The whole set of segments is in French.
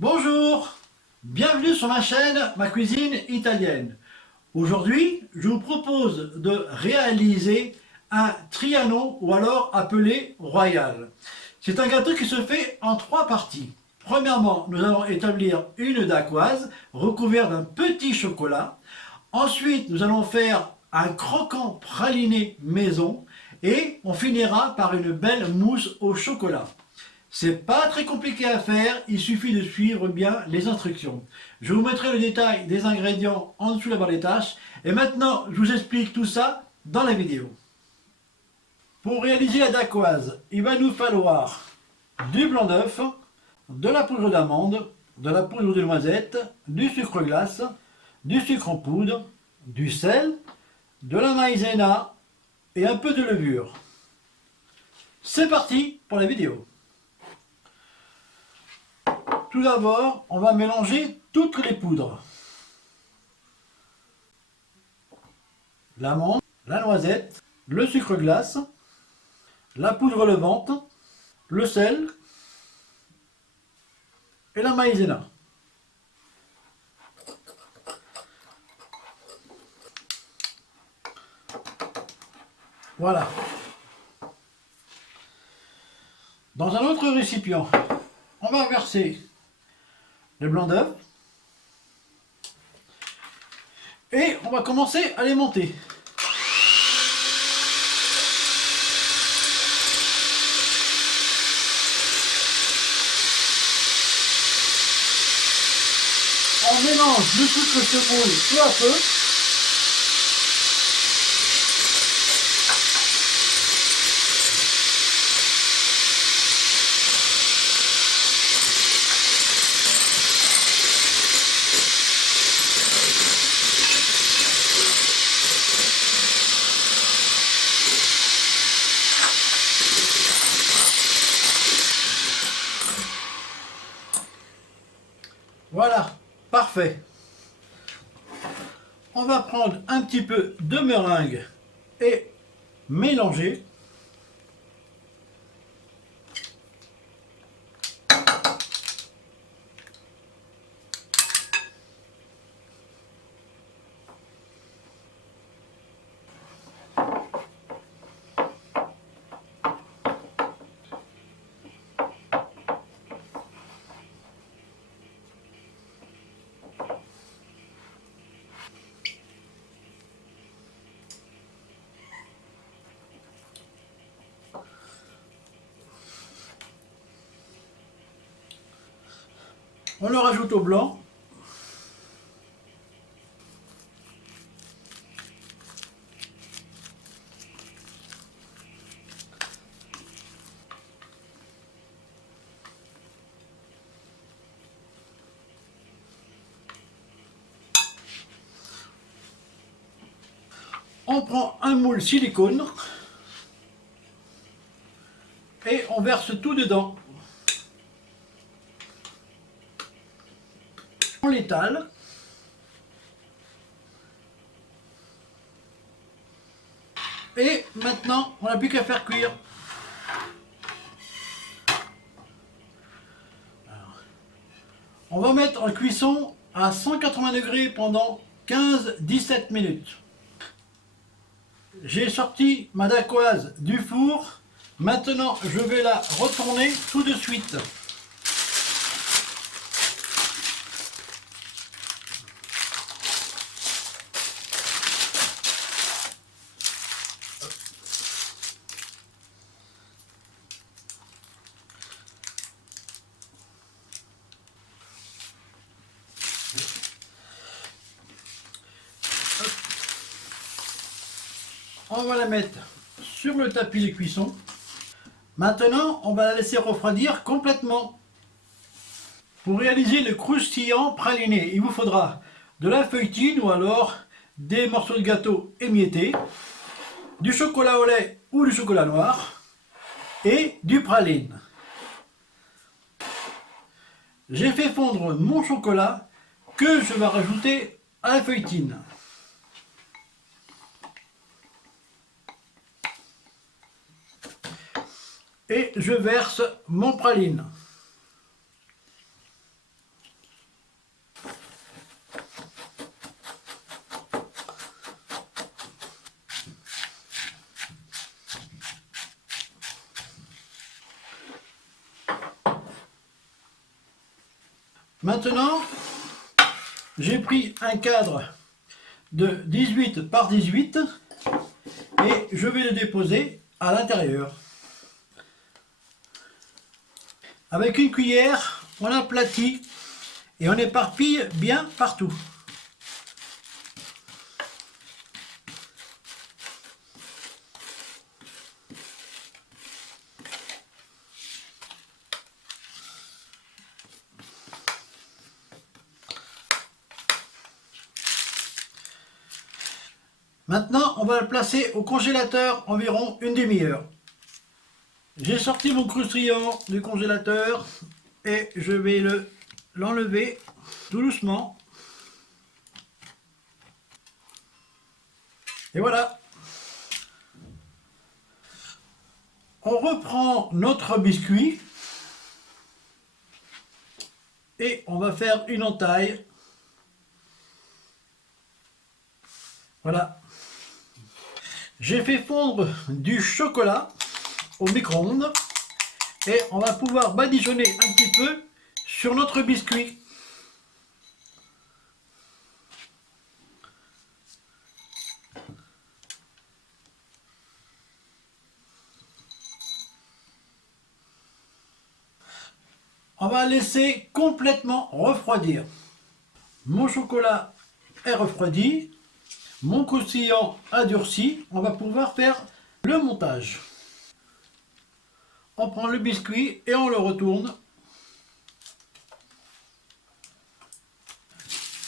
Bonjour, bienvenue sur ma chaîne Ma Cuisine Italienne. Aujourd'hui, je vous propose de réaliser un Trianon ou alors appelé Royal. C'est un gâteau qui se fait en trois parties. Premièrement, nous allons établir une dacquoise recouverte d'un petit chocolat. Ensuite, nous allons faire un croquant praliné maison et on finira par une belle mousse au chocolat. C'est pas très compliqué à faire, il suffit de suivre bien les instructions. Je vous mettrai le détail des ingrédients en dessous de la barre des tâches. Et maintenant, je vous explique tout ça dans la vidéo. Pour réaliser la dacquoise, il va nous falloir du blanc d'œuf, de la poudre d'amande, de la poudre de noisette, du sucre glace, du sucre en poudre, du sel, de la maïzena et un peu de levure. C'est parti pour la vidéo. Tout d'abord, on va mélanger toutes les poudres. L'amande, la noisette, le sucre glace, la poudre levante, le sel et la maïzena. Voilà. Dans un autre récipient, on va verser le blanc d'œuf et on va commencer à les monter. On mélange le sucre semoule peu à peu. Voilà, parfait. On va prendre un petit peu de meringue et mélanger. On le rajoute au blanc. On prend un moule silicone et on verse tout dedans. On l'étale. Et maintenant, on n'a plus qu'à faire cuire. Alors, on va mettre en cuisson à 180 degrés pendant 15-17 minutes. J'ai sorti ma dacquoise du four. Maintenant, je vais la retourner tout de suite. On va la mettre sur le tapis de cuisson. Maintenant, on va la laisser refroidir complètement. Pour réaliser le croustillant praliné, il vous faudra de la feuilletine ou alors des morceaux de gâteau émiettés, du chocolat au lait ou du chocolat noir et du praline. J'ai fait fondre mon chocolat que je vais rajouter à la feuilletine. Et je verse mon praline. Maintenant, j'ai pris un cadre de 18 par 18 et je vais le déposer à l'intérieur. Avec une cuillère, on aplatit et on éparpille bien partout. Maintenant, on va le placer au congélateur environ une demi-heure. J'ai sorti mon croustillant du congélateur et je vais l'enlever tout doucement. Et voilà. On reprend notre biscuit et on va faire une entaille. Voilà. J'ai fait fondre du chocolat au micro-ondes et on va pouvoir badigeonner un petit peu sur notre biscuit. On va laisser complètement refroidir. Mon chocolat est refroidi, mon croustillant a durci, on va pouvoir faire le montage. On prend le biscuit et on le retourne.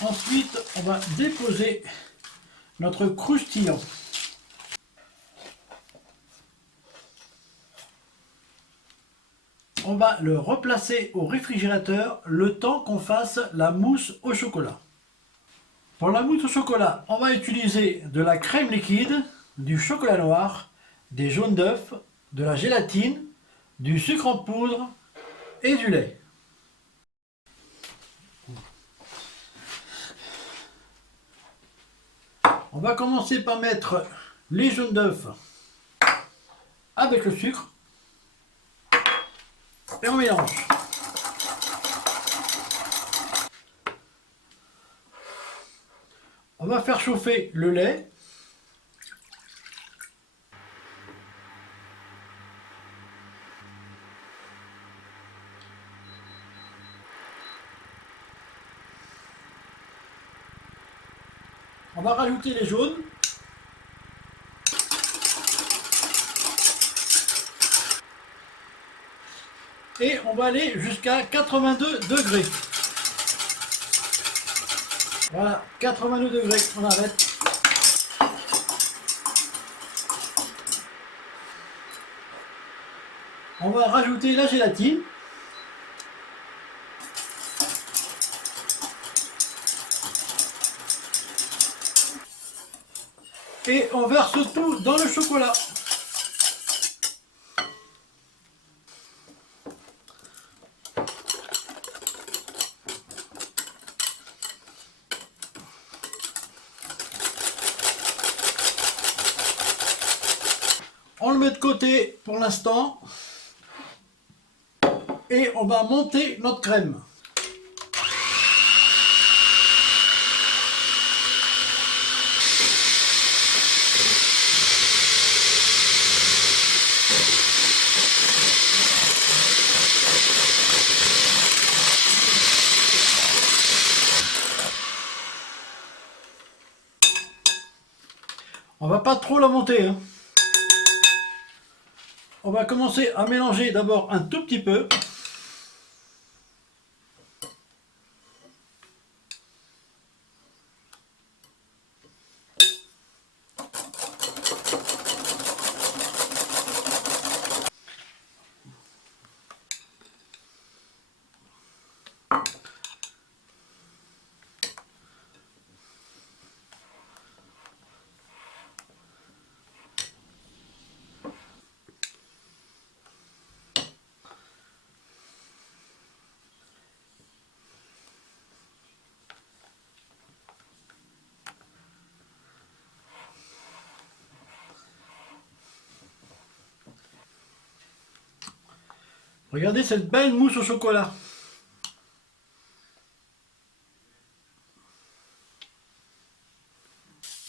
Ensuite, on va déposer notre croustillant. On va le replacer au réfrigérateur le temps qu'on fasse la mousse au chocolat. Pour la mousse au chocolat, on va utiliser de la crème liquide, du chocolat noir, des jaunes d'œufs, de la gélatine, du sucre en poudre et du lait. On va commencer par mettre les jaunes d'œufs avec le sucre et on mélange. On va faire chauffer le lait. On va rajouter les jaunes. Et on va aller jusqu'à 82 degrés. Voilà, 82 degrés, on arrête. On va rajouter la gélatine. Et on verse tout dans le chocolat. On le met de côté pour l'instant. Et on va monter notre crème. On va pas trop la monter, hein. On va commencer à mélanger d'abord un tout petit peu. Regardez cette belle mousse au chocolat.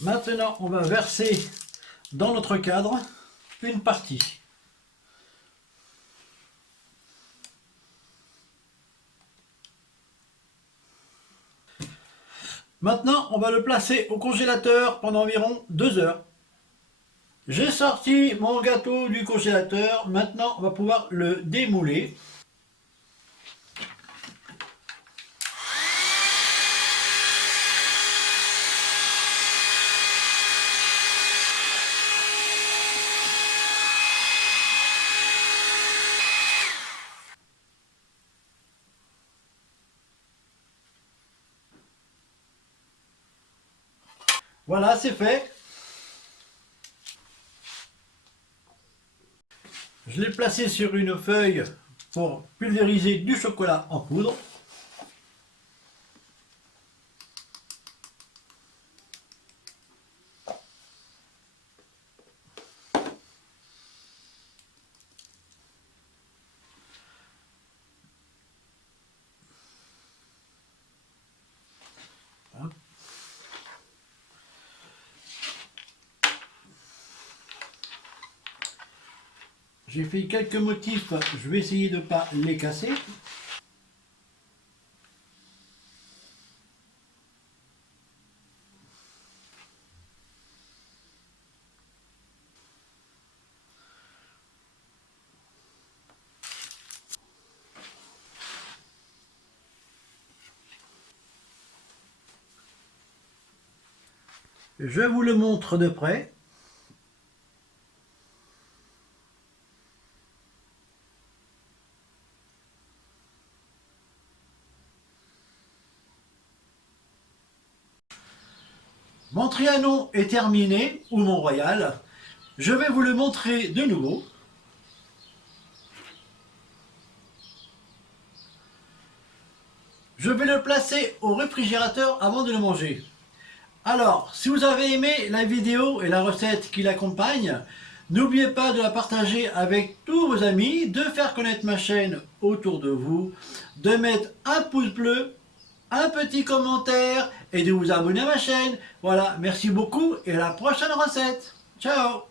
Maintenant, on va verser dans notre cadre une partie. Maintenant, on va le placer au congélateur pendant environ 2 heures. J'ai sorti mon gâteau du congélateur. Maintenant, on va pouvoir le démouler. Voilà, c'est fait. Je l'ai placé sur une feuille pour pulvériser du chocolat en poudre. J'ai fait quelques motifs, je vais essayer de ne pas les casser. Je vous le montre de près. Mon Trianon est terminé, ou mon Royal. Je vais vous le montrer de nouveau. Je vais le placer au réfrigérateur avant de le manger. Alors, si vous avez aimé la vidéo et la recette qui l'accompagne, n'oubliez pas de la partager avec tous vos amis, de faire connaître ma chaîne autour de vous, de mettre un pouce bleu, un petit commentaire et de vous abonner à ma chaîne. Voilà, merci beaucoup et à la prochaine recette. Ciao!